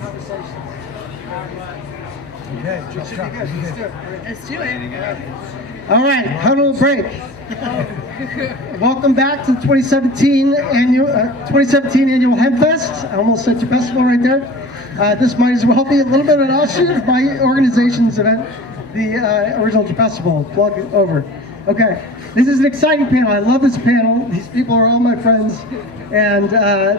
conversations. Okay, It should be good. Let's do it. Let's do it. All right, huddle break. Welcome back to the 2017 annual Hempfest. I almost said your festival right there. This might as well be a little bit of an offshoot of my organization's event, the original festival. Plug it over. Okay, this is an exciting panel. I love this panel. These people are all my friends, and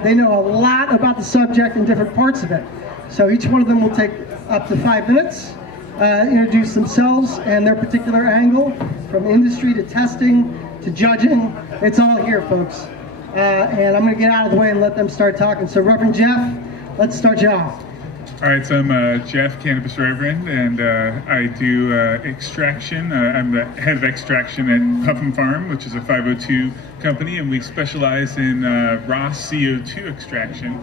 they know a lot about the subject and different parts of it. So each one of them will take up to 5 minutes, introduce themselves and their particular angle, from industry to testing to judging. It's all here, folks. And I'm going to get out of the way and let them start talking. So Reverend Jeff, let's start you off. All right, so I'm Jeff, Cannabis Reverend, and I do extraction. I'm the head of extraction at Puffin Farm, which is a 502 company, and we specialize in raw CO2 extraction,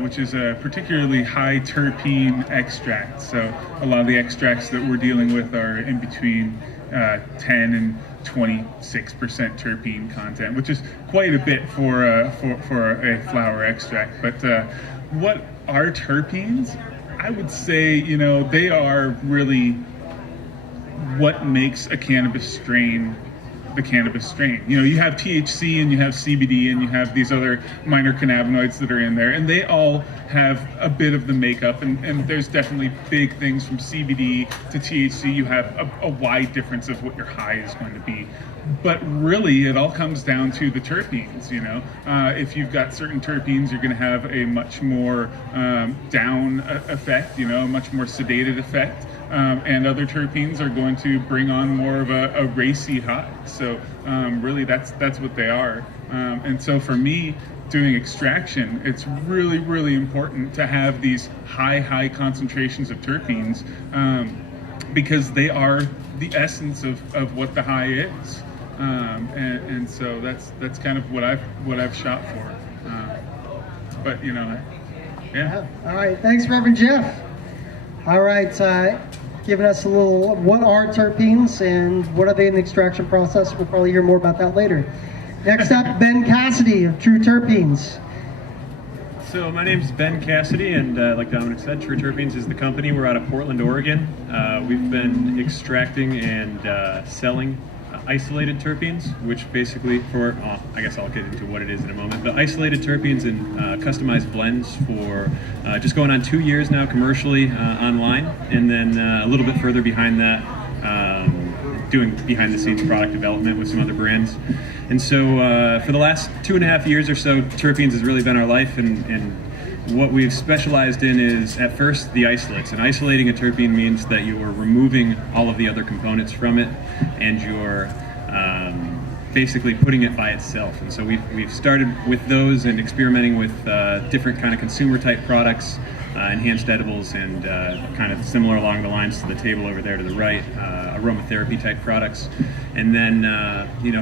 which is a particularly high terpene extract. So a lot of the extracts that we're dealing with are in between 10 and 26% terpene content, which is quite a bit for a flower extract. But what are terpenes? I would say, they are really what makes a cannabis strain the cannabis strain. You have THC and you have CBD and you have these other minor cannabinoids that are in there, and they all have a bit of the makeup, and there's definitely big things from CBD to THC. You have a wide difference of what your high is going to be. But really, it all comes down to the terpenes. If you've got certain terpenes, you're going to have a much more down effect, a much more sedated effect. And other terpenes are going to bring on more of a racy high. So really, that's what they are. And so for me, doing extraction, it's really, really important to have these high concentrations of terpenes, because they are the essence of what the high is. And so that's kind of what I've shot for. But yeah. All right, thanks, Reverend Jeff. All right, giving us a little, what are terpenes and what are they in the extraction process? We'll probably hear more about that later. Next up, Ben Cassiday of True Terpenes. So my name is Ben Cassiday, and like Dominic said, True Terpenes is the company. We're out of Portland, Oregon. We've been extracting and selling isolated terpenes, which basically I guess I'll get into what it is in a moment, but isolated terpenes and customized blends for just going on 2 years now commercially online, and then a little bit further behind that, doing behind the scenes product development with some other brands. And so for the last 2.5 years or so, terpenes has really been our life, and what we've specialized in is, at first, the isolates. And isolating a terpene means that you are removing all of the other components from it, and you're basically putting it by itself. And so we've started with those and experimenting with different kind of consumer type products, enhanced edibles, and kind of similar along the lines to the table over there to the right, aromatherapy type products. And then,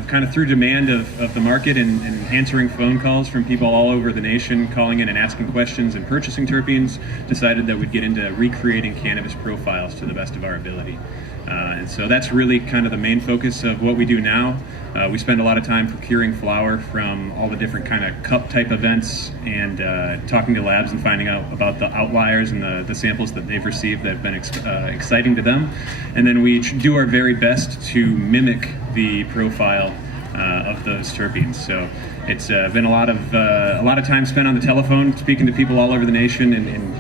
kind of through demand of the market and answering phone calls from people all over the nation, calling in and asking questions and purchasing terpenes, decided that we'd get into recreating cannabis profiles to the best of our ability. And so that's really kind of the main focus of what we do now. We spend a lot of time procuring flower from all the different kind of cup type events, and talking to labs and finding out about the outliers and the samples that they've received that have been exciting to them. And then we do our very best to mimic the profile of those terpenes. So it's been a lot of time spent on the telephone, speaking to people all over the nation, and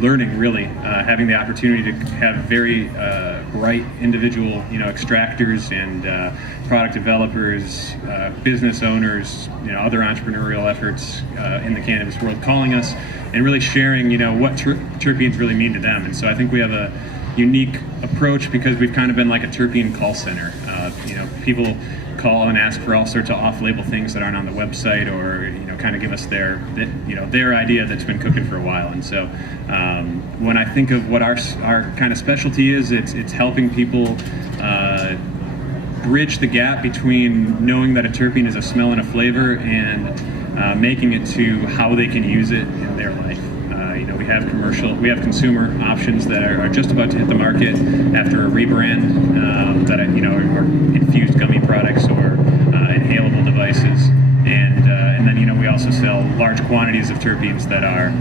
learning, really, having the opportunity to have very bright individual extractors and product developers, business owners, other entrepreneurial efforts in the cannabis world calling us and really sharing what terpenes really mean to them. And so I think we have a unique approach because we've kind of been like a terpene call center. People call and ask for all sorts of off-label things that aren't on the website, or kind of give us their idea that's been cooking for a while. And so when I think of what our kind of specialty is, it's helping people bridge the gap between knowing that a terpene is a smell and a flavor, and making it to how they can use it in their life. We have consumer options that are just about to hit the market after a rebrand, that are infused gummy products or inhalable devices, and then we also sell large quantities of terpenes that are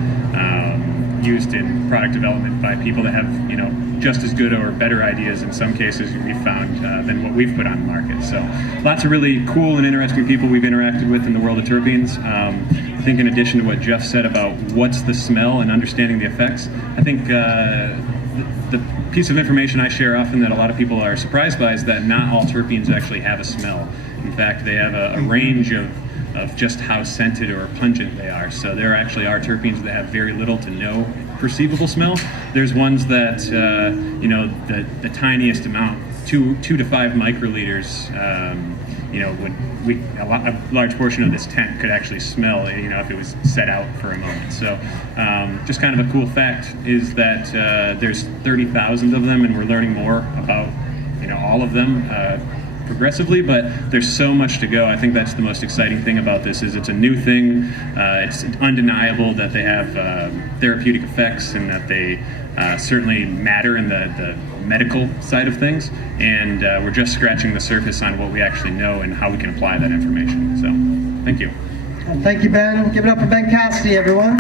used in product development by people that have, you know, just as good or better ideas in some cases we've found than what we've put on the market. So lots of really cool and interesting people we've interacted with in the world of terpenes. I think in addition to what Jeff said about what's the smell and understanding the effects, I think the piece of information I share often that a lot of people are surprised by is that not all terpenes actually have a smell. In fact, they have a range of just how scented or pungent they are. So there actually are terpenes that have very little to no perceivable smell. There's ones that, you know, the tiniest amount, 2 to 5 microliters, you know, a large portion of this tent could actually smell, you know, if it was set out for a moment. So just kind of a cool fact is that there's 30,000 of them, and we're learning more about, you know, all of them progressively, but there's so much to go. I think that's the most exciting thing about this is it's a new thing. It's undeniable that they have therapeutic effects and that they certainly matter in the medical side of things, and we're just scratching the surface on what we actually know and how we can apply that information. So thank you. Well, thank you, Ben. Give it up for Ben Cassiday, everyone.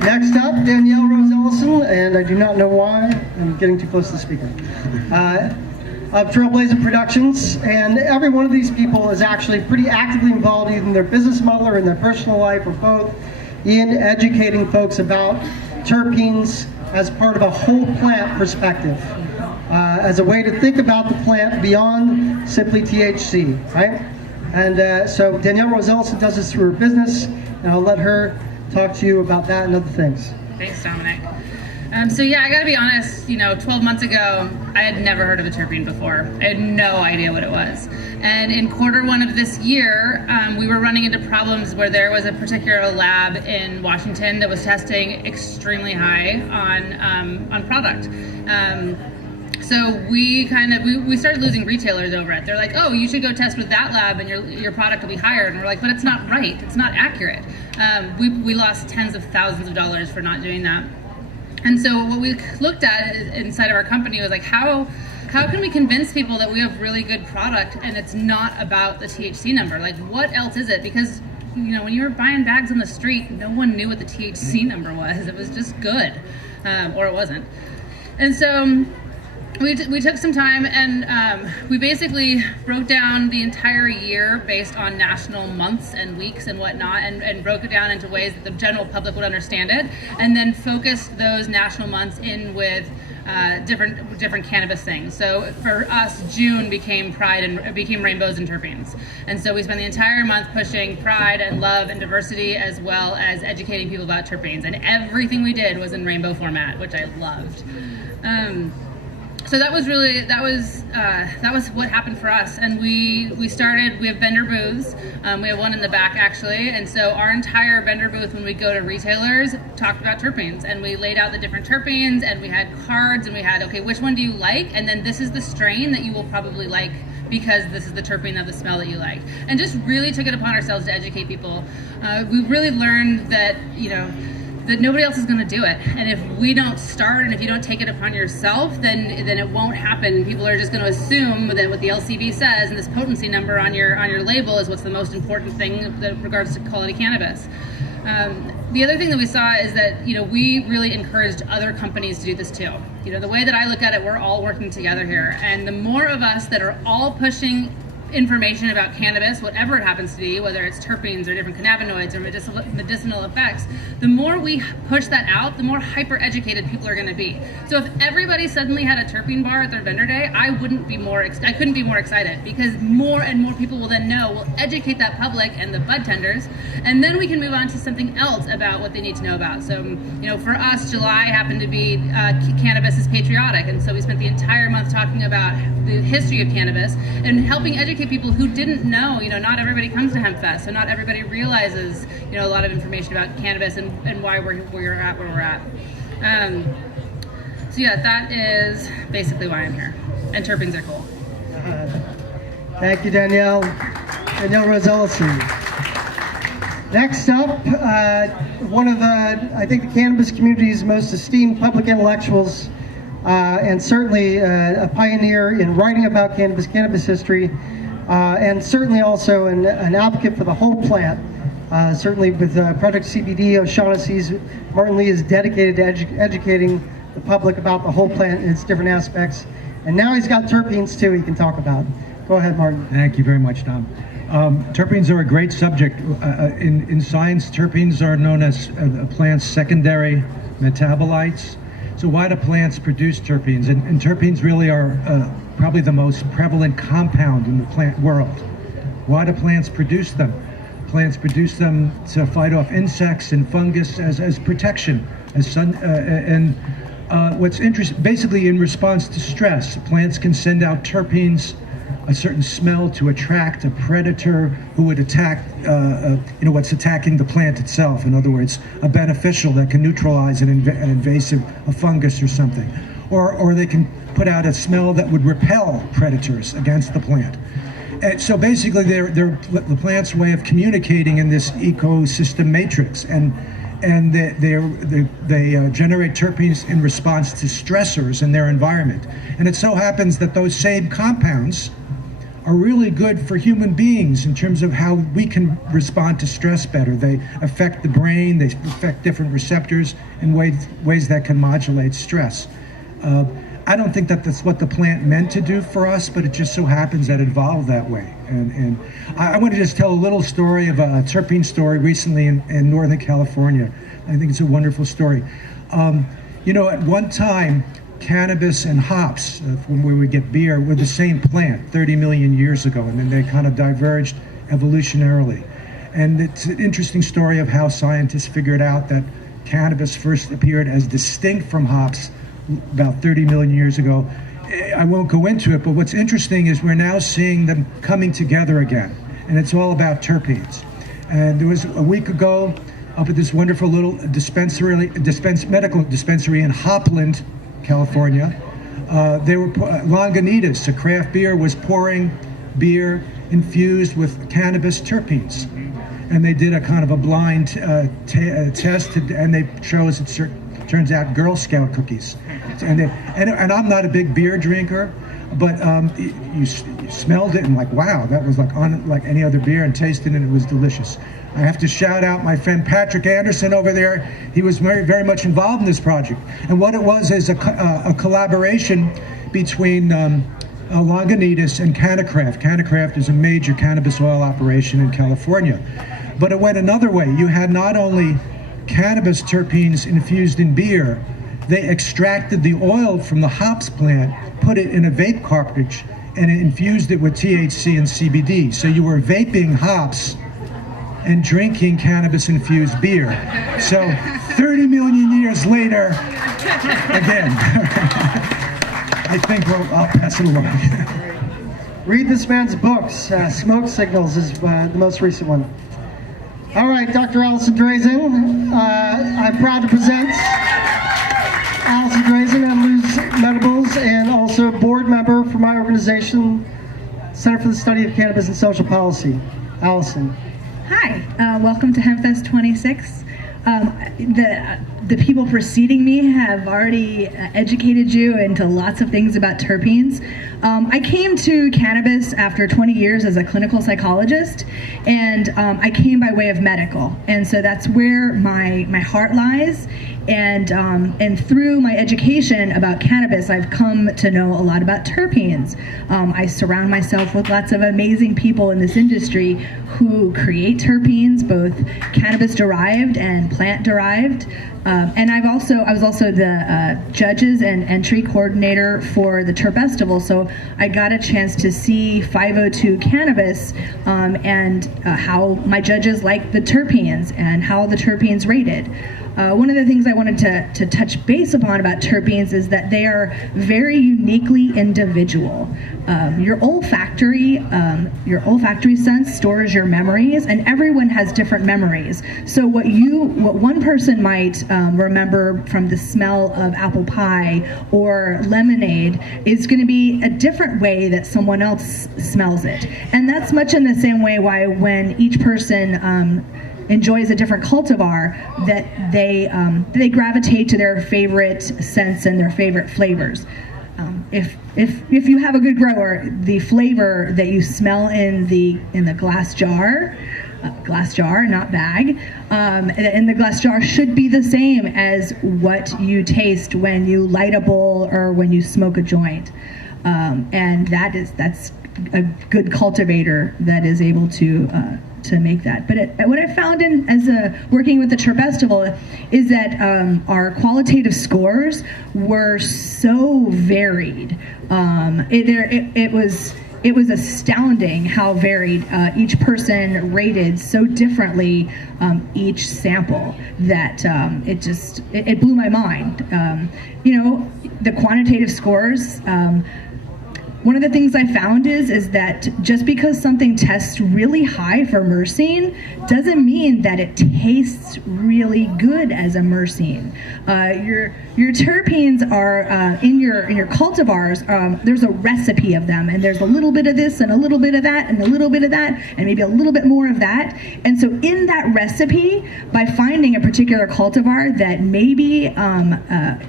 Next up, Danielle Rosellison, and I do not know why I'm getting too close to the speaker, of Trailblazer Productions. And every one of these people is actually pretty actively involved either in their business model or in their personal life or both in educating folks about terpenes as part of a whole plant perspective, as a way to think about the plant beyond simply THC, right? And so Danielle Rosellison does this through her business, and I'll let her talk to you about that and other things. Thanks, Dominic. So yeah, I gotta be honest, you know, 12 months ago, I had never heard of a terpene before. I had no idea what it was. And in Q1 of this year, we were running into problems where there was a particular lab in Washington that was testing extremely high on product. So we started losing retailers over it. They're like, oh, you should go test with that lab and your product will be higher. And we're like, but it's not right. It's not accurate. We lost tens of thousands of dollars for not doing that. And so what we looked at inside of our company was like, how can we convince people that we have really good product and it's not about the THC number? Like, what else is it? Because, you know, when you were buying bags on the street, no one knew what the THC number was. It was just good, or it wasn't. And so we took some time and we basically broke down the entire year based on national months and weeks and whatnot, and broke it down into ways that the general public would understand it, and then focused those national months in with different cannabis things. So for us, June became Pride and became Rainbows and Terpenes, and so we spent the entire month pushing pride and love and diversity, as well as educating people about terpenes. And everything we did was in rainbow format, which I loved. So that was what happened for us. And we have vendor booths. We have one in the back actually. And so our entire vendor booth, when we go to retailers, talked about terpenes, and we laid out the different terpenes, and we had cards, and we had, okay, which one do you like? And then this is the strain that you will probably like, because this is the terpene of the smell that you like. And just really took it upon ourselves to educate people. We really learned that, you know, that nobody else is going to do it, and if we don't start, and if you don't take it upon yourself, then it won't happen. People are just going to assume that what the LCB says and this potency number on your label is what's the most important thing that regards to quality cannabis. The other thing that we saw is that, you know, we really encouraged other companies to do this too. You know, the way that I look at it, we're all working together here, and the more of us that are all pushing information about cannabis, whatever it happens to be, whether it's terpenes or different cannabinoids or medicinal effects, the more we push that out, the more hyper educated people are going to be. So if everybody suddenly had a terpene bar at their vendor day, I couldn't be more excited, because more and more people will then know, will educate that public and the bud tenders, and then we can move on to something else about what they need to know about. So, you know, for us, July happened to be Cannabis is Patriotic, and so we spent the entire month talking about the history of cannabis and helping educate people who didn't know. You know, not everybody comes to Hempfest, so not everybody realizes, you know, a lot of information about cannabis and why we're at where we're at. So yeah, that is basically why I'm here. And terpenes are cool. Thank you, Danielle. Danielle Rosellison. Next up, one of I think the cannabis community's most esteemed public intellectuals, and certainly a pioneer in writing about cannabis history, and certainly also an advocate for the whole plant, Certainly with Project CBD, O'Shaughnessy's, Martin Lee is dedicated to educating the public about the whole plant and its different aspects. And now he's got terpenes too he can talk about. Go ahead, Martin. Thank you very much, Tom. Terpenes are a great subject. In science, terpenes are known as a plant's secondary metabolites. So why do plants produce terpenes? And terpenes really are probably the most prevalent compound in the plant world. Why do plants produce them? Plants produce them to fight off insects and fungus as protection, what's interesting, basically in response to stress, plants can send out terpenes, a certain smell, to attract a predator who would attack, what's attacking the plant itself. In other words, a beneficial that can neutralize an invasive, a fungus or something. Or they can put out a smell that would repel predators against the plant. And so basically, they're the plant's way of communicating in this ecosystem matrix, and they generate terpenes in response to stressors in their environment. And it so happens that those same compounds are really good for human beings in terms of how we can respond to stress better. They affect the brain, they affect different receptors in ways that can modulate stress. I don't think that that's what the plant meant to do for us, but it just so happens that it evolved that way. And I want to just tell a little story of a terpene story recently in Northern California. I think it's a wonderful story. At one time, cannabis and hops, when we would get beer, were the same plant 30 million years ago, and then they kind of diverged evolutionarily. And it's an interesting story of how scientists figured out that cannabis first appeared as distinct from hops about 30 million years ago. I won't go into it, but what's interesting is we're now seeing them coming together again, and it's all about terpenes. And there was a week ago up at this wonderful little medical dispensary in Hopland, California. Lagunitas, a craft beer, was pouring beer infused with cannabis terpenes. And they did a kind of a blind test, and they chose, turns out, Girl Scout cookies. And I'm not a big beer drinker, but you smelled it and like, wow, that was like any other beer, and tasted it, and it was delicious. I have to shout out my friend Patrick Anderson over there. He was very, very much involved in this project. And what it was is a collaboration between Lagunitas and CannaCraft. CannaCraft is a major cannabis oil operation in California. But it went another way. You had not only cannabis terpenes infused in beer, they extracted the oil from the hops plant, put it in a vape cartridge, and infused it with THC and CBD. So you were vaping hops and drinking cannabis-infused beer. So 30 million years later, again, I think I'll pass it along. Read this man's books. Smoke Signals is the most recent one. All right, Dr. Alison DRAISIN. I'm proud to present Alison DRAISIN and Luz Medibles, and also board member for my organization, Center for the Study of Cannabis and Social Policy. Alison. Hi, welcome to Hempfest 26. The people preceding me have already educated you into lots of things about terpenes. I came to cannabis after 20 years as a clinical psychologist, and I came by way of medical, and so that's where my heart lies. And through my education about cannabis, I've come to know a lot about terpenes. I surround myself with lots of amazing people in this industry who create terpenes, both cannabis-derived and plant-derived. And I was also the judges and entry coordinator for the Terpestival, so I got a chance to see 502 cannabis and how my judges liked the terpenes and how the terpenes rated. One of the things I wanted to touch base upon about terpenes is that they are very uniquely individual. Your olfactory sense stores your memories, and everyone has different memories. So what one person might remember from the smell of apple pie or lemonade is going to be a different way that someone else smells it. And that's much in the same way why when each person enjoys a different cultivar, that they gravitate to their favorite scents and their favorite flavors. If you have a good grower, the flavor that you smell in the glass jar glass jar, not bag. And the glass jar should be the same as what you taste when you light a bowl or when you smoke a joint. And that's a good cultivator that is able to make that. But what I found working with the Terpestival is that our qualitative scores were so varied. It was astounding how varied each person rated so differently each sample that it blew my mind. The quantitative scores. One of the things I found is that just because something tests really high for myrcene doesn't mean that it tastes really good as a myrcene. Your terpenes are in your cultivars. There's a recipe of them, and there's a little bit of this and a little bit of that and a little bit of that and maybe a little bit more of that. And so in that recipe, by finding a particular cultivar that maybe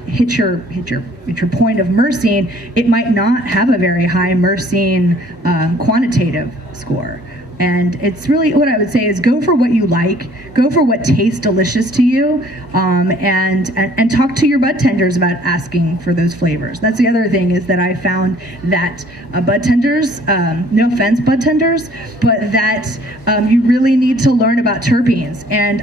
hits your point of myrcene, it might not have a very high myrcene quantitative score. And it's really what I would say is go for what you like, go for what tastes delicious to you, and talk to your bud tenders about asking for those flavors. That's the other thing is that I found that bud tenders, no offense bud tenders, but that you really need to learn about terpenes. And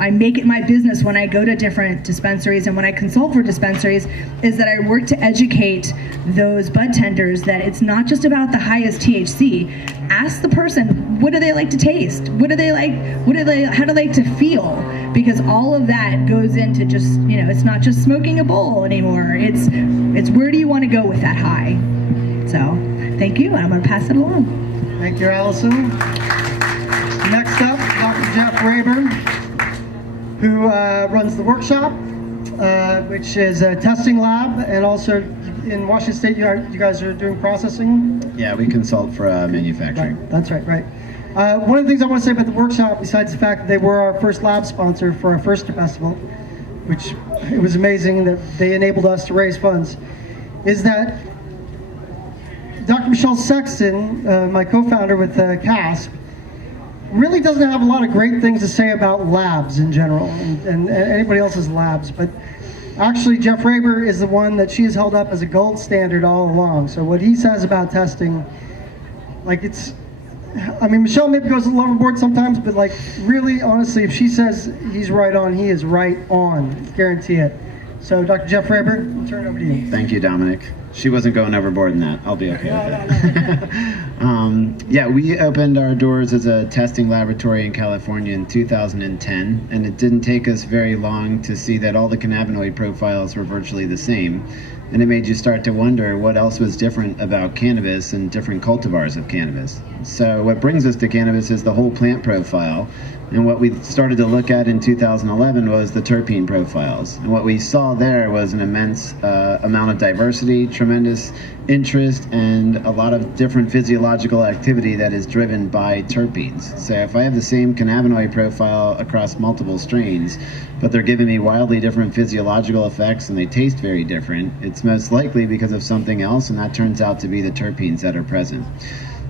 I make it my business when I go to different dispensaries and when I consult for dispensaries is that I work to educate those bud tenders that it's not just about the highest THC. Ask the person, what do they like to taste? What do they like? How do they like to feel? Because all of that goes into just, it's not just smoking a bowl anymore. It's where do you want to go with that high? So thank you, and I'm going to pass it along. Thank you, Allison. Next up, Dr. Jeff Raber, who runs the workshop, which is a testing lab, and also in Washington State, you guys are doing processing? Yeah, we consult for manufacturing. Right. That's right. One of the things I want to say about the workshop, besides the fact that they were our first lab sponsor for our first festival, which it was amazing that they enabled us to raise funds, is that Dr. Michelle Sexton, my co-founder with CASP, really doesn't have a lot of great things to say about labs in general and anybody else's labs, but actually Jeff Raber is the one that she has held up as a gold standard all along. So what he says about testing, Michelle maybe goes a little overboard sometimes, but really honestly, if she says he's right on, he is right on, guarantee it. So Dr. Jeff Raber, I'll turn it over to you. Thank you, Dominic. She wasn't going overboard in that. I'll be okay with it. Yeah, we opened our doors as a testing laboratory in California in 2010, and it didn't take us very long to see that all the cannabinoid profiles were virtually the same. And it made you start to wonder what else was different about cannabis and different cultivars of cannabis. So what brings us to cannabis is the whole plant profile. And what we started to look at in 2011 was the terpene profiles. And what we saw there was an immense amount of diversity, tremendous interest, and a lot of different physiological activity that is driven by terpenes. So if I have the same cannabinoid profile across multiple strains, but they're giving me wildly different physiological effects and they taste very different, it's most likely because of something else, and that turns out to be the terpenes that are present.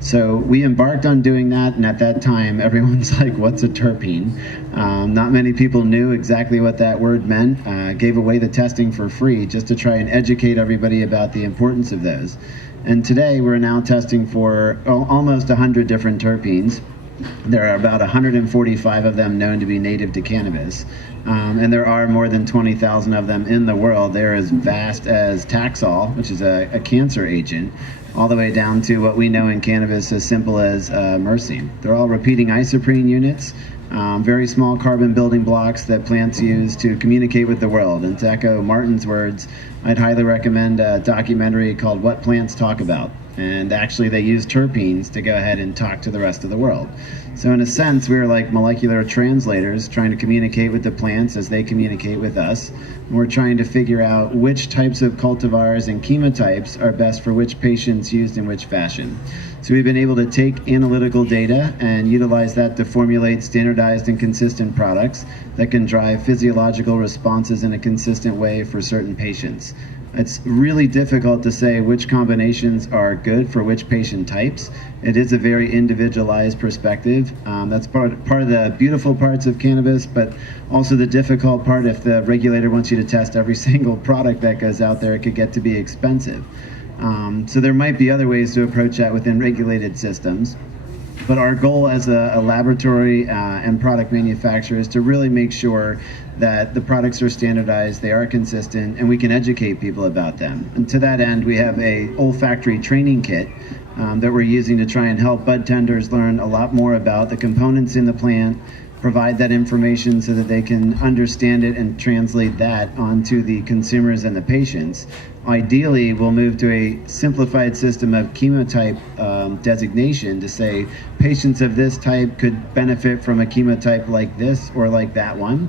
So we embarked on doing that, and at that time, everyone's like, what's a terpene? Not many people knew exactly what that word meant. Gave away the testing for free just to try and educate everybody about the importance of those. And today, we're now testing for almost 100 different terpenes. There are about 145 of them known to be native to cannabis. And there are more than 20,000 of them in the world. They're as vast as Taxol, which is a cancer agent, all the way down to what we know in cannabis as simple as myrcene. They're all repeating isoprene units, very small carbon building blocks that plants use to communicate with the world. And to echo Martin's words, I'd highly recommend a documentary called What Plants Talk About. And actually they use terpenes to go ahead and talk to the rest of the world. So in a sense, we're like molecular translators trying to communicate with the plants as they communicate with us. And we're trying to figure out which types of cultivars and chemotypes are best for which patients used in which fashion. So we've been able to take analytical data and utilize that to formulate standardized and consistent products that can drive physiological responses in a consistent way for certain patients. It's really difficult to say which combinations are good for which patient types. It is a very individualized perspective. That's part of the beautiful parts of cannabis, but also the difficult part. If the regulator wants you to test every single product that goes out there, it could get to be expensive. So there might be other ways to approach that within regulated systems. But our goal as a laboratory and product manufacturer is to really make sure that the products are standardized, they are consistent, and we can educate people about them. And to that end, we have a olfactory training kit that we're using to try and help bud tenders learn a lot more about the components in the plant, provide that information so that they can understand it and translate that onto the consumers and the patients. Ideally, we'll move to a simplified system of chemotype designation to say patients of this type could benefit from a chemotype like this or like that one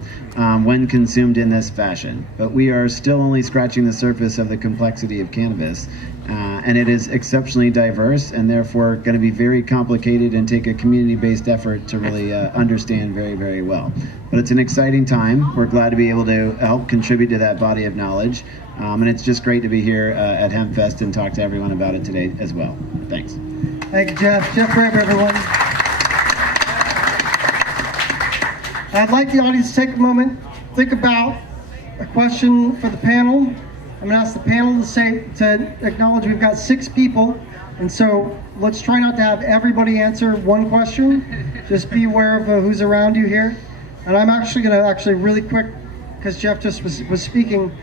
when consumed in this fashion. But we are still only scratching the surface of the complexity of cannabis. And it is exceptionally diverse and therefore going to be very complicated and take a community-based effort to really understand very, very well. But it's an exciting time. We're glad to be able to help contribute to that body of knowledge. And it's just great to be here at Hempfest and talk to everyone about it today as well. Thanks. Thank you, Jeff. Jeff Raber, everyone. I'd like the audience to take a moment, think about a question for the panel. I'm going to ask the panel to acknowledge we've got 6 people, and so let's try not to have everybody answer one question. Just be aware of who's around you here. And I'm actually going to really quick, because Jeff just was speaking.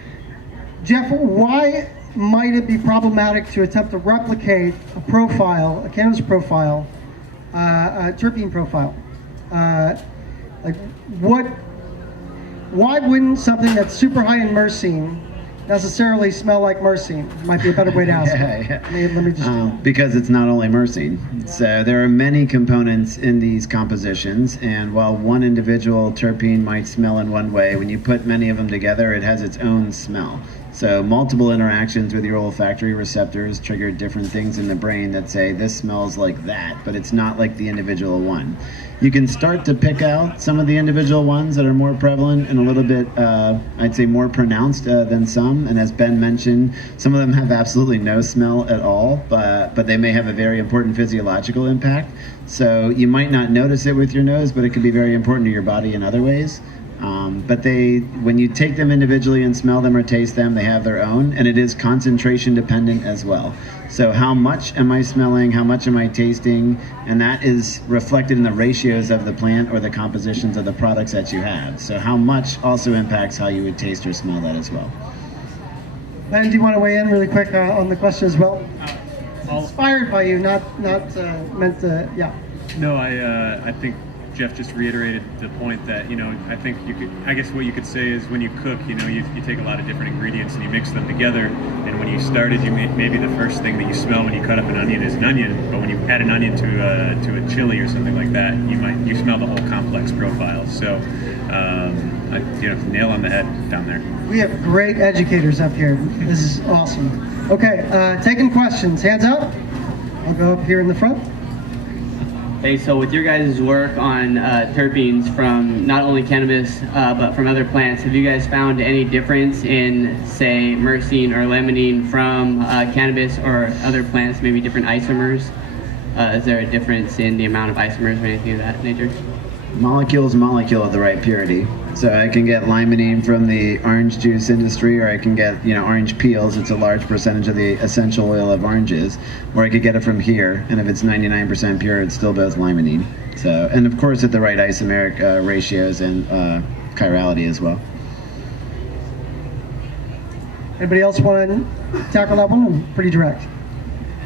Jeff, why might it be problematic to attempt to replicate a profile, a cannabis profile, a terpene profile? Why wouldn't something that's super high in myrcene necessarily smell like myrcene? Might be a better way to ask it. Let me just because it's not only myrcene. So there are many components in these compositions, and while one individual terpene might smell in one way, when you put many of them together, it has its own smell. So multiple interactions with your olfactory receptors trigger different things in the brain that say this smells like that, but it's not like the individual one. You can start to pick out some of the individual ones that are more prevalent and a little bit, I'd say, more pronounced than some. And as Ben mentioned, some of them have absolutely no smell at all, but they may have a very important physiological impact. So you might not notice it with your nose, but it could be very important to your body in other ways. But when you take them individually and smell them or taste them, they have their own, and it is concentration dependent as well. So how much am I smelling, how much am I tasting, and that is reflected in the ratios of the plant or the compositions of the products that you have. So how much also impacts how you would taste or smell that as well. Ben, do you want to weigh in really quick on the question as well? Inspired by you, not meant to, yeah. No, I think Jeff just reiterated the point that, I think I guess what you could say is when you cook, you take a lot of different ingredients and you mix them together, and when you started, maybe the first thing that you smell when you cut up an onion is an onion, but when you add an onion to a chili or something like that, you smell the whole complex profile. So, nail on the head down there. We have great educators up here. This is awesome. Okay, taking questions. Hands up. I'll go up here in the front. Hey, so with your guys' work on terpenes from not only cannabis but from other plants, have you guys found any difference in, say, myrcene or limonene from cannabis or other plants, maybe different isomers? Is there a difference in the amount of isomers or anything of that nature? Molecule of the right purity. So I can get limonene from the orange juice industry, or I can get orange peels. It's a large percentage of the essential oil of oranges, or I could get it from here, and if it's 99% pure, it's still both limonene. So, and of course at the right isomeric ratios and chirality as well. Anybody else want to tackle that one? I'm pretty direct.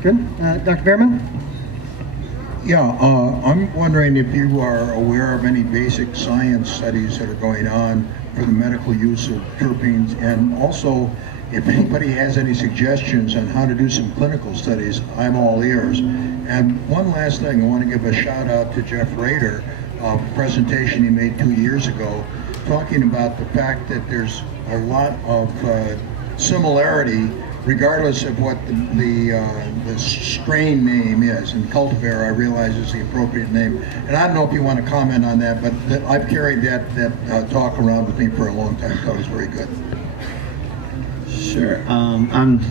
Good. Dr. Behrman? Yeah, I'm wondering if you are aware of any basic science studies that are going on for the medical use of terpenes, and also if anybody has any suggestions on how to do some clinical studies, I'm all ears. And one last thing, I want to give a shout out to Jeff Rader, a presentation he made 2 years ago, talking about the fact that there's a lot of similarity regardless of what the strain name is. And cultivar, I realize, is the appropriate name. And I don't know if you want to comment on that, but I've carried that talk around with me for a long time. I thought it was very good. Sure.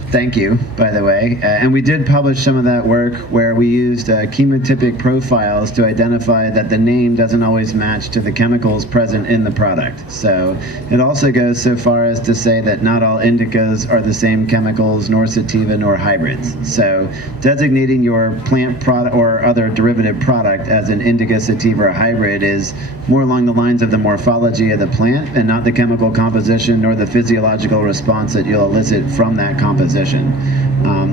Thank you, by the way. And we did publish some of that work where we used chemotypic profiles to identify that the name doesn't always match to the chemicals present in the product. So it also goes so far as to say that not all indicas are the same chemicals, nor sativa, nor hybrids. So designating your plant product or other derivative product as an indica, sativa, or hybrid is more along the lines of the morphology of the plant and not the chemical composition nor the physiological response that you'll elicit from that composition.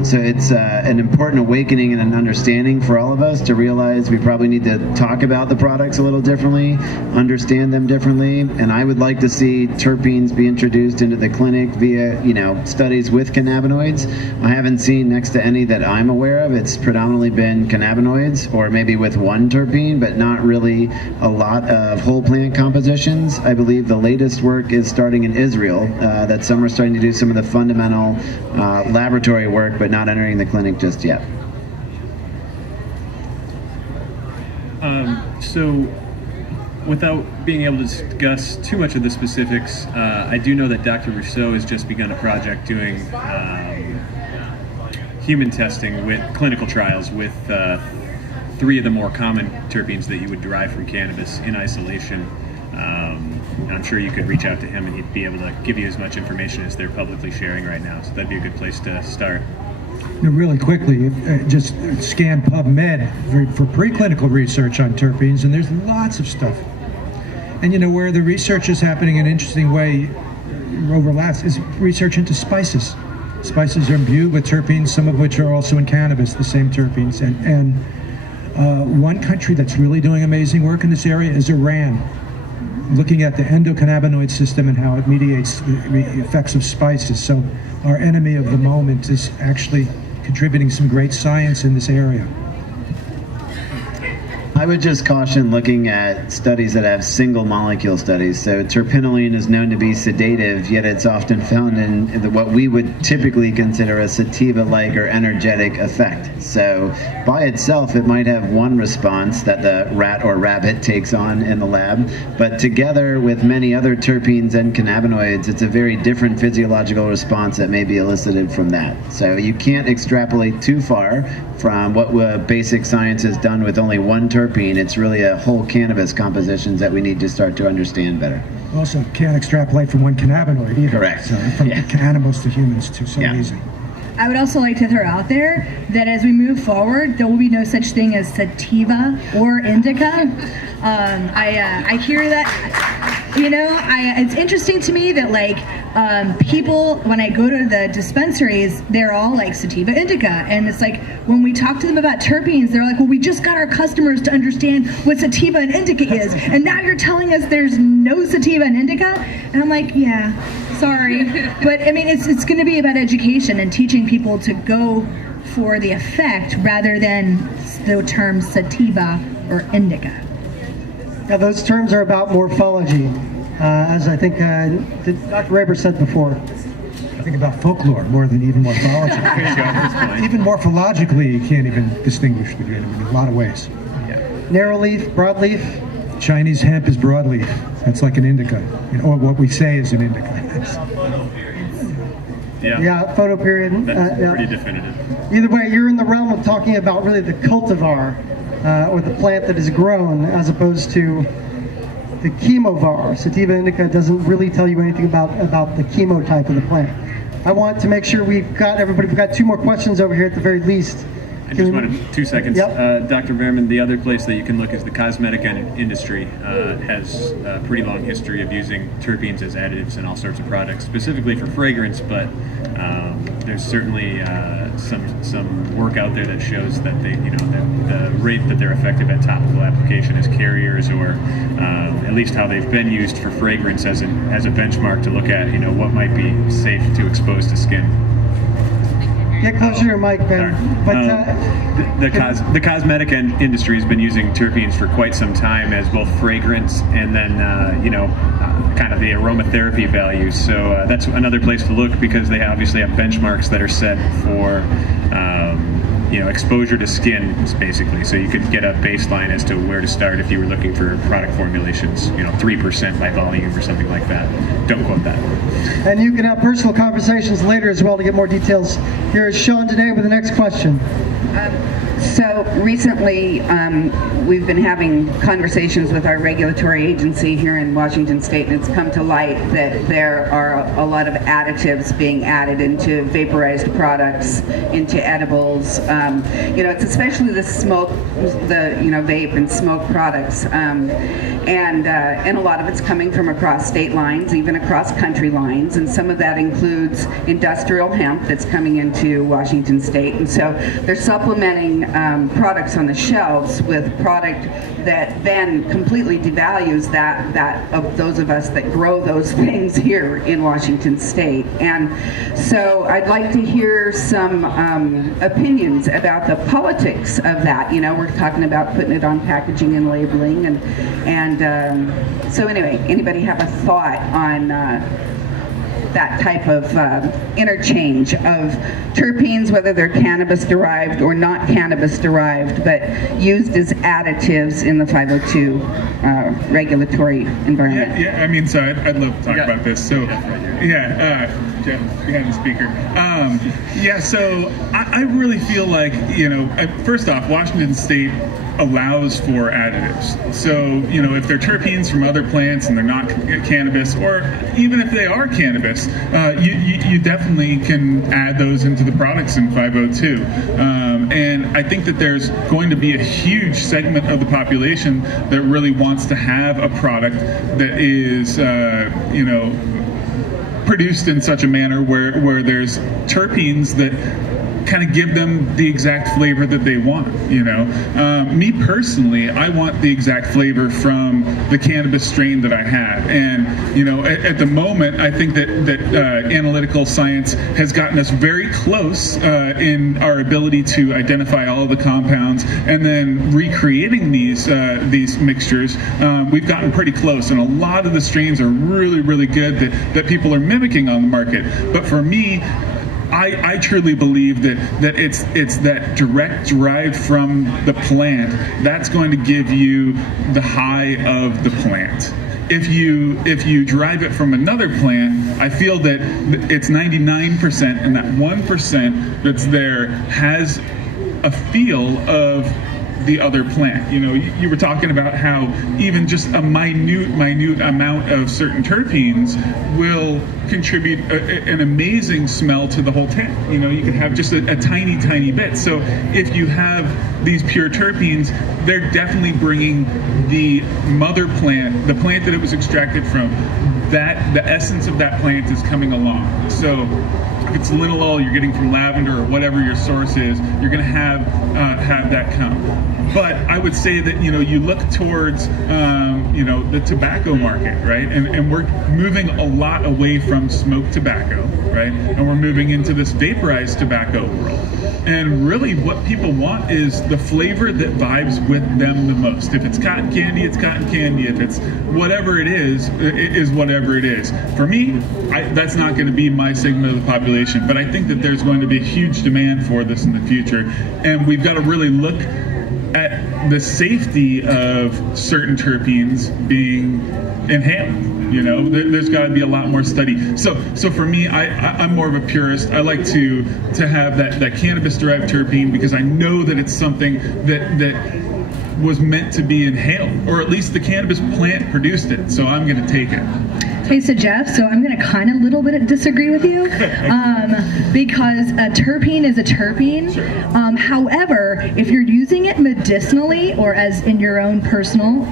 So it's an important awakening and an understanding for all of us to realize we probably need to talk about the products a little differently, understand them differently, and I would like to see terpenes be introduced into the clinic via, studies with cannabinoids. I haven't seen next to any that I'm aware of. It's predominantly been cannabinoids or maybe with one terpene, but not really a lot of whole plant compositions. I believe the latest work is starting in Israel, that some are starting to do some of the fundamental laboratory work, but not entering the clinic just yet. So, without being able to discuss too much of the specifics, I do know that Dr. Rousseau has just begun a project doing human testing with clinical trials with 3 of the more common terpenes that you would derive from cannabis in isolation. I'm sure you could reach out to him and he'd be able to give you as much information as they're publicly sharing right now. So that'd be a good place to start. Really quickly, just scan PubMed for preclinical research on terpenes, and there's lots of stuff. And where the research is happening in an interesting way, overlaps, is research into spices. Spices are imbued with terpenes, some of which are also in cannabis, the same terpenes. And one country that's really doing amazing work in this area is Iran, looking at the endocannabinoid system and how it mediates the effects of spices. So our enemy of the moment is actually contributing some great science in this area. I would just caution looking at studies that have single molecule studies. So terpinolene is known to be sedative, yet it's often found in what we would typically consider a sativa-like or energetic effect. So by itself, it might have one response that the rat or rabbit takes on in the lab, but together with many other terpenes and cannabinoids, it's a very different physiological response that may be elicited from that. So you can't extrapolate too far from what basic science has done with only one terpene. It's really a whole cannabis compositions that we need to start to understand better. Also, can't extrapolate from one cannabinoid either. Correct. So from animals to humans too, so easy. I would also like to throw out there that as we move forward, there will be no such thing as sativa or indica. I hear that, it's interesting to me that people, when I go to the dispensaries, they're all like sativa, indica. And it's like, when we talk to them about terpenes, they're like, well, we just got our customers to understand what sativa and indica is. And now you're telling us there's no sativa and indica? And I'm like, yeah, sorry. But I mean, it's going to be about education and teaching people to go for the effect rather than the term sativa or indica. Yeah, those terms are about morphology, as I think Dr. Raber said before. I think about folklore more than even morphology. Even morphologically, you can't even distinguish between them in a lot of ways. Narrow leaf, broadleaf. Chinese hemp is broadleaf. That's like an indica, or what we say is an indica. Yeah, photo period. That's pretty definitive. Either way, you're in the realm of talking about really the cultivar, or the plant that is grown, as opposed to the chemovar. Sativa indica doesn't really tell you anything about the chemotype of the plant. I want to make sure we've got 2 more questions over here at the very least. I just wanted 2 seconds. Yep. Dr. Behrman, the other place that you can look is the cosmetic industry. Has a pretty long history of using terpenes as additives in all sorts of products, specifically for fragrance, but there's certainly some work out there that shows that the rate that they're effective at topical application as carriers, or at least how they've been used for fragrance as a benchmark to look at what might be safe to expose to skin. Get closer to your mic, Ben. The cosmetic industry has been using terpenes for quite some time as both fragrance and then kind of the aromatherapy values. So that's another place to look, because they obviously have benchmarks that are set for exposure to skin, basically. So you could get a baseline as to where to start if you were looking for product formulations, 3% by volume or something like that. Don't quote that. And you can have personal conversations later as well to get more details. Here is Sean today with the next question. So recently, we've been having conversations with our regulatory agency here in Washington State, and it's come to light that there are a lot of additives being added into vaporized products, into edibles. It's especially the smoke, vape and smoke products, and a lot of it's coming from across state lines, even across country lines, and some of that includes industrial hemp that's coming into Washington State, and so they're supplementing products on the shelves with product that then completely devalues that of those of us that grow those things here in Washington State. And so I'd like to hear some opinions about the politics of that. We're talking about putting it on packaging and labeling, and so anyway, anybody have a thought on that type of interchange of terpenes, whether they're cannabis derived or not cannabis derived, but used as additives in the 502 regulatory environment? Yeah, I'd love to talk about this. So, Jeff, behind the speaker. So I really feel like, first off, Washington State allows for additives. So, if they're terpenes from other plants and they're not cannabis, or even if they are cannabis, you definitely can add those into the products in 502. And I think that there's going to be a huge segment of the population that really wants to have a product that is, produced in such a manner where there's terpenes that kind of give them the exact flavor that they want. Me personally, I want the exact flavor from the cannabis strain that I have, and at the moment I think that analytical science has gotten us very close in our ability to identify all of the compounds, and then recreating these mixtures. We've gotten pretty close, and a lot of the strains are really, really good that people are mimicking on the market. But for me, I truly believe that it's that direct derived from the plant that's going to give you the high of the plant. If you derive it from another plant, I feel that it's 99%, and that 1% that's there has a feel of the other plant. You were talking about how even just a minute amount of certain terpenes will contribute an amazing smell to the whole tent. You can have just a tiny bit. So if you have these pure terpenes, they're definitely bringing the mother plant, the plant that it was extracted from, that the essence of that plant is coming along. So if it's linalool you're getting from lavender or whatever your source is, you're going to have that come. But I would say that you look towards the tobacco market, right? And we're moving a lot away from smoked tobacco, right? And we're moving into this vaporized tobacco world. And really what people want is the flavor that vibes with them the most. If it's cotton candy, it's cotton candy. If it's whatever it is whatever it is. For me, that's not going to be my segment of the population, but I think that there's going to be a huge demand for this in the future. And we've got to really look at the safety of certain terpenes being inhaled. There's got to be a lot more study. So for me, I'm more of a purist. I like to have that cannabis-derived terpene because I know that it's something that was meant to be inhaled, or at least the cannabis plant produced it. So I'm going to take it. Okay, so Jeff, I'm going to kind of a little bit disagree with you because a terpene is a terpene. Sure. However, if you're using it medicinally or as in your own personal,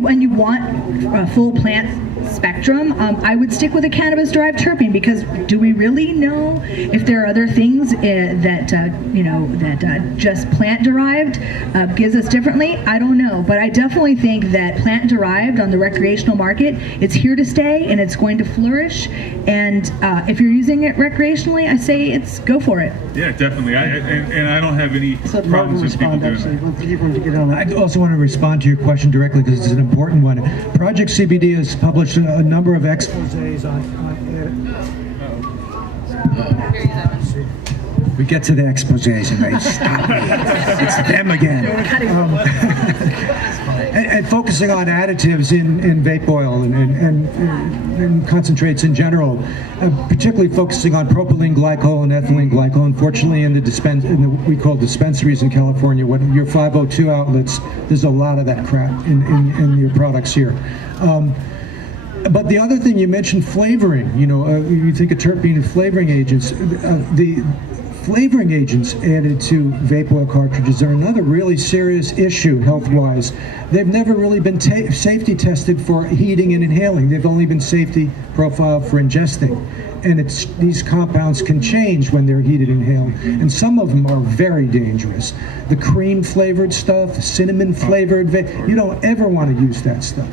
when you want a full plant spectrum, I would stick with a cannabis-derived terpene because do we really know if there are other things that just plant-derived gives us differently? I don't know, but I definitely think that plant-derived on the recreational market, it's here to stay and it's going to flourish. And if you're using it recreationally, I say go for it. Yeah, definitely. I don't have any So Martin problems with people respond doing actually. that. Let's see if we can get on that. I also want to respond to your question directly because it's an important one. Project CBD has published a number of exposés on We get to the exposition, right? Stop it. It's them again. And focusing on additives in vape oil and concentrates in general, particularly focusing on propylene glycol and ethylene glycol. Unfortunately, in we call dispensaries in California, what your 502 outlets, there's a lot of that crap in your products here. But the other thing you mentioned, flavoring. You think of terpene and flavoring agents. The flavoring agents added to vape oil cartridges are another really serious issue health-wise. They've never really been safety tested for heating and inhaling. They've only been safety profiled for ingesting. And these compounds can change when they're heated and inhaled. And some of them are very dangerous. The cream-flavored stuff, cinnamon-flavored vape, you don't ever want to use that stuff.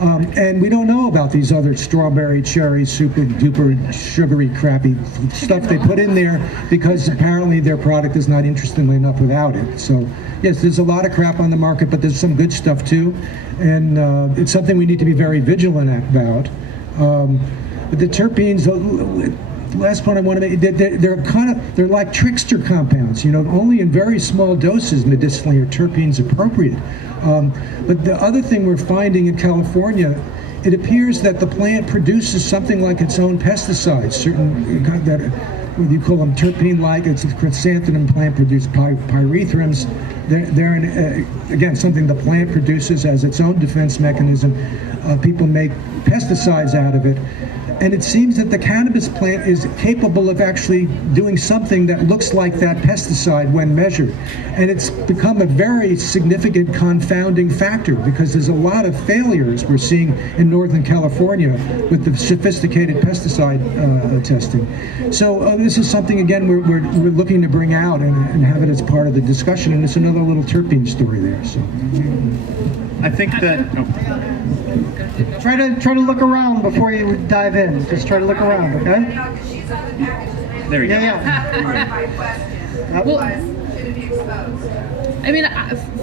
And we don't know about these other strawberry, cherry, super duper sugary, crappy stuff they put in there because apparently their product is not interesting enough without it. So yes, there's a lot of crap on the market, but there's some good stuff too. And it's something we need to be very vigilant about. But the terpenes, the last point I want to make, they're like trickster compounds. Only in very small doses medicinally are terpenes appropriate. But the other thing we're finding in California, it appears that the plant produces something like its own pesticides, certain that, whether you call them terpene-like, it's a chrysanthemum plant-produced pyrethrins. They're again, something the plant produces as its own defense mechanism. People make pesticides out of it. And it seems that the cannabis plant is capable of actually doing something that looks like that pesticide when measured. And it's become a very significant confounding factor because there's a lot of failures we're seeing in Northern California with the sophisticated pesticide testing. So this is something, again, we're looking to bring out and have it as part of the discussion. And it's another little terpene story there. So I think that... Try to look around before you dive in. Just try to look around, okay? There we go. Yeah. Well, I mean,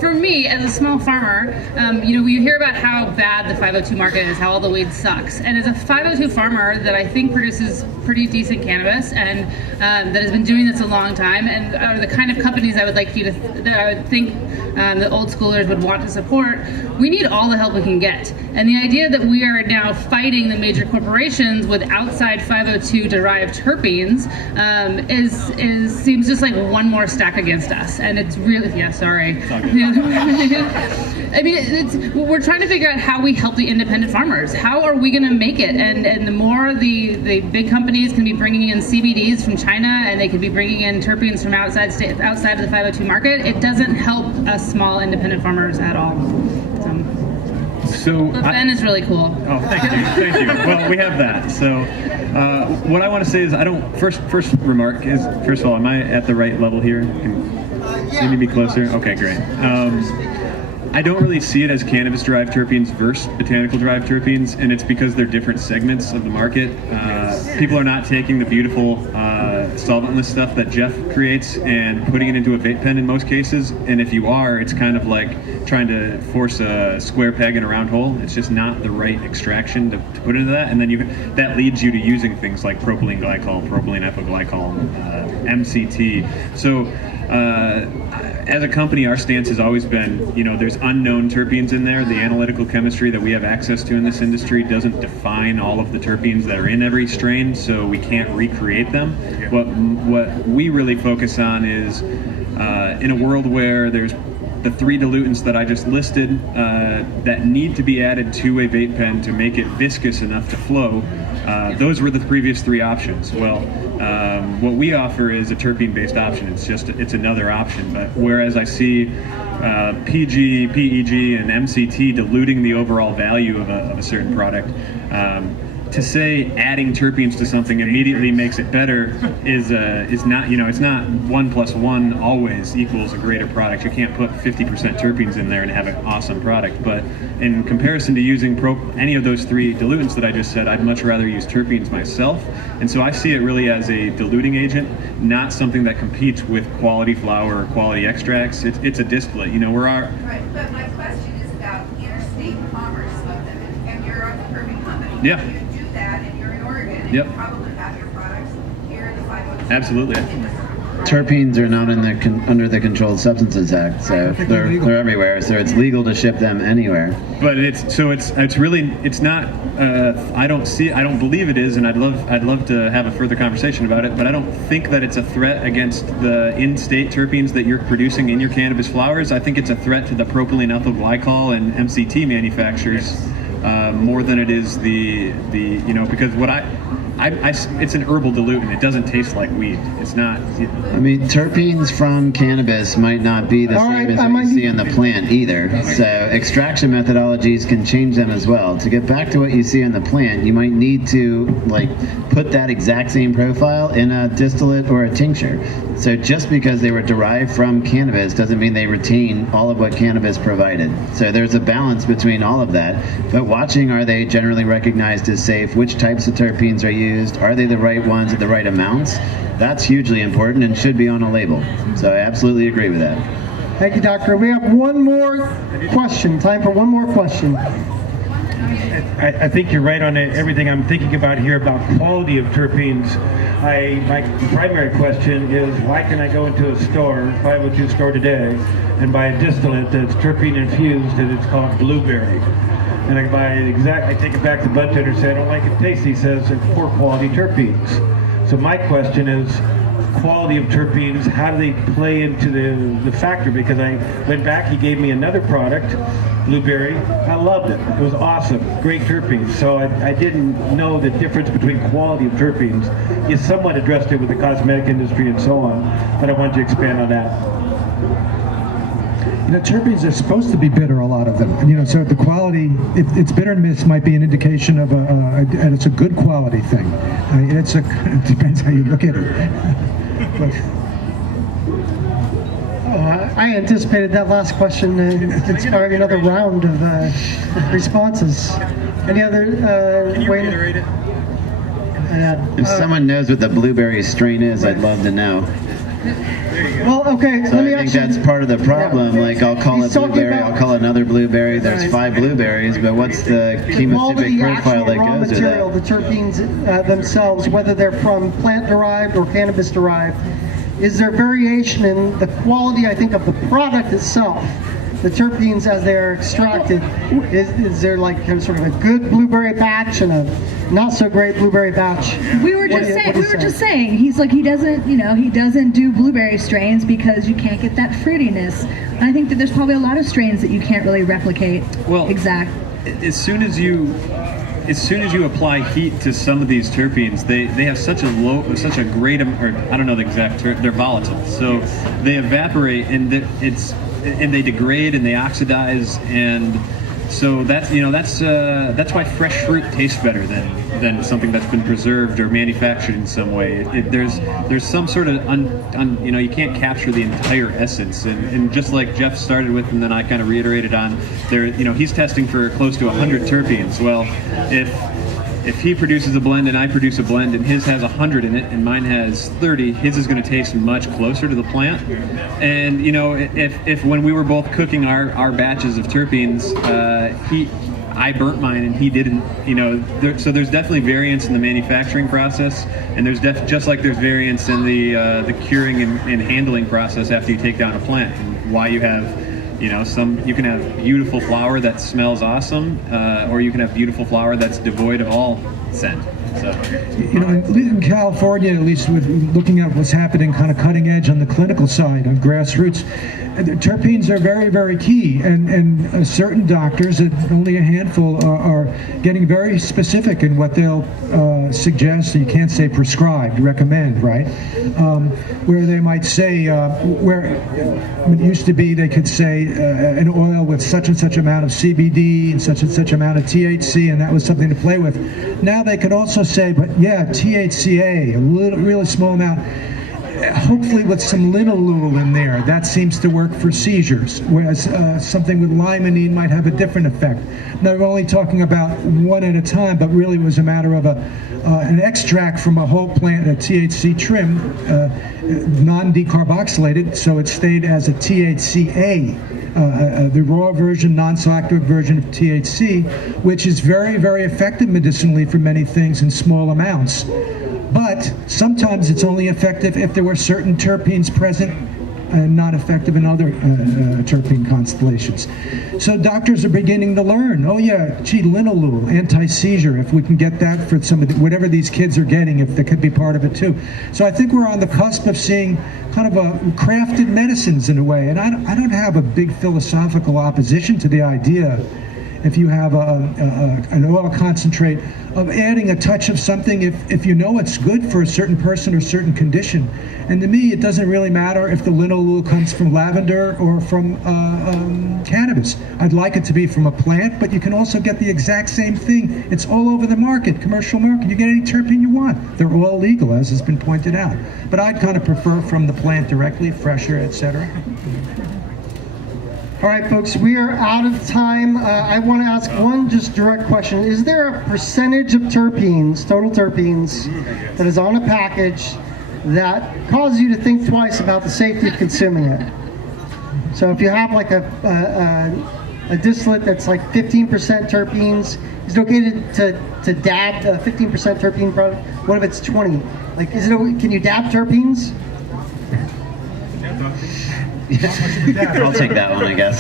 for me, as a small farmer, you hear about how bad the 502 market is, how all the weed sucks. And as a 502 farmer that I think produces pretty decent cannabis and that has been doing this a long time and are the kind of companies I would like you to, that I would think the old schoolers would want to support, we need all the help we can get. And the idea that we are now fighting the major corporations with outside 502 derived terpenes seems just like one more stack against us. And it's really, sorry. I mean, we're trying to figure out how we help the independent farmers. How are we going to make it? And the more the big companies can be bringing in CBDs from China and they can be bringing in terpenes from outside of the 502 market, it doesn't help us small independent farmers at all. But Ben is really cool. Oh, thank you. Well, we have that. So what I want to say is first remark is, first of all, am I at the right level here? You need to be closer? Okay, great. I don't really see it as cannabis-derived terpenes versus botanical-derived terpenes, and it's because they're different segments of the market. People are not taking the beautiful solventless stuff that Jeff creates and putting it into a vape pen in most cases, and if you are, it's kind of like trying to force a square peg in a round hole. It's just not the right extraction to put into that, and then that leads you to using things like propylene glycol, propylene epiglycol, MCT. So as a company, our stance has always been, there's unknown terpenes in there. The analytical chemistry that we have access to in this industry doesn't define all of the terpenes that are in every strain, so we can't recreate them. What we really focus on is, in a world where there's the 3 dilutants that I just listed that need to be added to a vape pen to make it viscous enough to flow, those were the previous 3 options. Well, what we offer is a terpene-based option. It's another option. But whereas I see PG, PEG, and MCT diluting the overall value of a certain product, to say adding terpenes to something immediately makes it better is not, it's not 1 + 1 always equals a greater product. You can't put 50% terpenes in there and have an awesome product. But in comparison to using any of those 3 dilutants that I just said, I'd much rather use terpenes myself. And so I see it really as a diluting agent, not something that competes with quality flower or quality extracts. It's a distillate. Right, but my question is about interstate commerce of them, and you're a terpene company. Yeah. You do that, and you're in Oregon, and Yep. you probably have your products here in the 502. Absolutely. terpenes are not in the under the Controlled Substances Act, so they're everywhere. So it's legal to ship them anywhere. But it's not. I don't believe it is, and I'd love to have a further conversation about it. But I don't think that it's a threat against the in-state terpenes that you're producing in your cannabis flowers. I think it's a threat to the propylene ethyl glycol and MCT manufacturers more than it is the because it's an herbal diluent. It doesn't taste like weed. It's not. I mean, terpenes from cannabis might not be the same as what you see in the plant either. So extraction methodologies can change them as well. To get back to what you see in the plant, you might need to put that exact same profile in a distillate or a tincture. So just because they were derived from cannabis doesn't mean they retain all of what cannabis provided. So there's a balance between all of that. But watching, are they generally recognized as safe? Which types of terpenes are used? Are they the right ones at the right amounts? That's hugely important and should be on a label. So I absolutely agree with that. Thank you, Doctor. We have one more question. Time for one more question. I think you're right on everything I'm thinking about here about quality of terpenes. My primary question is, why can I go into a store, 502 store today, and buy a distillate that's terpene infused and it's called blueberry? And I buy I take it back to the bud tender and say, I don't like it tasty. He says it's poor quality terpenes. So my question is, quality of terpenes, how do they play into the factor? Because I went back, he gave me another product, blueberry. I loved it. It was awesome. Great terpenes. So I didn't know the difference between quality of terpenes. You somewhat addressed it with the cosmetic industry and so on, but I wanted to expand on that. Terpenes are supposed to be bitter, a lot of them. So the quality, its bitterness might be an indication of and it's a good quality thing. It depends how you look at it. I anticipated that last question inspiring another round of responses. Any other Can you reiterate it? If someone knows what the blueberry strain is, I'd love to know. Well, okay, So let me I think actually... that's part of the problem. I'll call He's it talking blueberry, about- I'll call it another blueberry. There's 5 blueberries, but what's the chemotypic profile that raw goes with material, that? the terpenes themselves, whether they're from plant-derived or cannabis-derived, is there variation in the quality, I think, of the product itself? The terpenes as they're extracted, is there sort of a good blueberry batch and a not so great blueberry batch? We were just saying he doesn't do blueberry strains because you can't get that fruitiness. And I think that there's probably a lot of strains that you can't really replicate. Well, as soon as you apply heat to some of these terpenes, they have such a great, or I don't know the exact term, they're volatile. So they evaporate and they degrade and they oxidize, and so that's why fresh fruit tastes better than something that's been preserved or manufactured in some way. There's some sort of you can't capture the entire essence, and just like Jeff started with, and then I kind of reiterated on there. He's testing for close to 100 terpenes. Well, if he produces a blend and I produce a blend and his has 100 in it and mine has 30, his is going to taste much closer to the plant. And if when we were both cooking our batches of terpenes, I burnt mine and he didn't, so there's definitely variance in the manufacturing process, and there's just like there's variance in the curing and handling process after you take down a plant, and why you have you can have beautiful flower that smells awesome, or you can have beautiful flower that's devoid of all scent. So, in California, at least with looking at what's happening kind of cutting edge on the clinical side, on grassroots, the terpenes are very, very key, and certain doctors, only a handful, are getting very specific in what they'll suggest. You can't say prescribed, recommend, right? Where they might say, where it used to be they could say an oil with such and such amount of CBD and such amount of THC, and that was something to play with. Now they could also say, but yeah, THCA, a really small amount, hopefully with some linalool in there. That seems to work for seizures, whereas something with limonene might have a different effect. Now, we're only talking about one at a time, but really it was a matter of an extract from a whole plant, a THC trim, non-decarboxylated, so it stayed as a THCA, the raw version, non-selective version of THC, which is very, very effective medicinally for many things in small amounts. But sometimes it's only effective if there were certain terpenes present and not effective in other terpene constellations. So doctors are beginning to learn, oh yeah, gee, linalool, anti-seizure, if we can get that for some of the, whatever these kids are getting, if that could be part of it too. So I think we're on the cusp of seeing kind of a crafted medicines in a way, and I don't have a big philosophical opposition to the idea, if you have an oil concentrate, of adding a touch of something if you know it's good for a certain person or certain condition. And to me, it doesn't really matter if the linalool comes from lavender or from cannabis. I'd like it to be from a plant, but you can also get the exact same thing. It's all over the market, commercial market. You get any terpene you want. They're all legal, as has been pointed out. But I'd kind of prefer from the plant directly, fresher, etc. All right, folks, we are out of time. I want to ask one just direct question. Is there a percentage of terpenes, total terpenes, that is on a package that causes you to think twice about the safety of consuming it? So if you have like a distillate that's like 15% terpenes, is it okay to dab the 15% terpene product? What if it's 20? Like, can you dab terpenes? I'll take that one, I guess.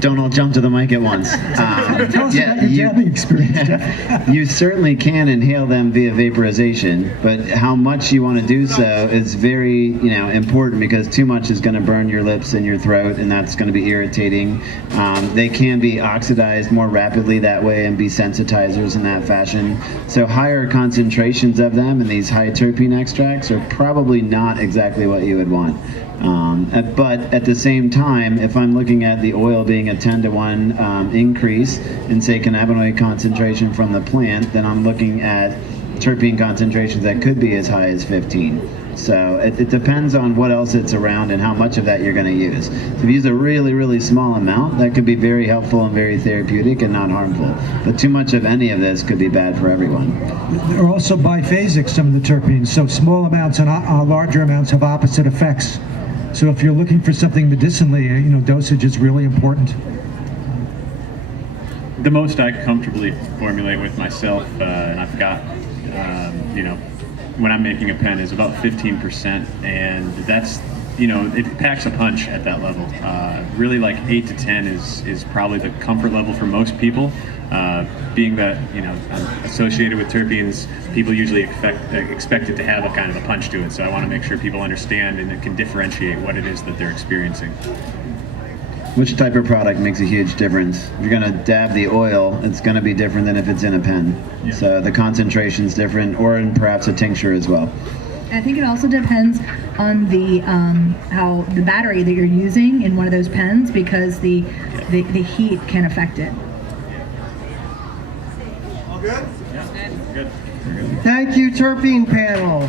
Don't all jump to the mic at once. Tell us about your dabbing experience, Jeff. You certainly can inhale them via vaporization, but how much you want to do so is very, important, because too much is going to burn your lips and your throat, and that's going to be irritating. They can be oxidized more rapidly that way and be sensitizers in that fashion. So higher concentrations of them in these high terpene extracts are probably not exactly what you would want. But at the same time, if I'm looking at the oil being a 10-to-1 increase in, say, cannabinoid concentration from the plant, then I'm looking at terpene concentrations that could be as high as 15. So it depends on what else it's around and how much of that you're going to use. So if you use a really, really small amount, that could be very helpful and very therapeutic and not harmful. But too much of any of this could be bad for everyone. They're also biphasic, some of the terpenes, so small amounts and larger amounts have opposite effects. So if you're looking for something medicinally, dosage is really important. The most I comfortably formulate with myself, and I've got, when I'm making a pen, is about 15%, and that's, it packs a punch at that level. Really, like 8 to 10 is probably the comfort level for most people. Being that I'm associated with terpenes, people usually expect it to have a kind of a punch to it. So I want to make sure people understand and can differentiate what it is that they're experiencing. Which type of product makes a huge difference? If you're going to dab the oil, it's going to be different than if it's in a pen. Yeah. So the concentration's different, or in perhaps a tincture as well. I think it also depends on the how the battery that you're using in one of those pens, because the heat can affect it. Good? Yeah. Good. Thank you, terpene panel.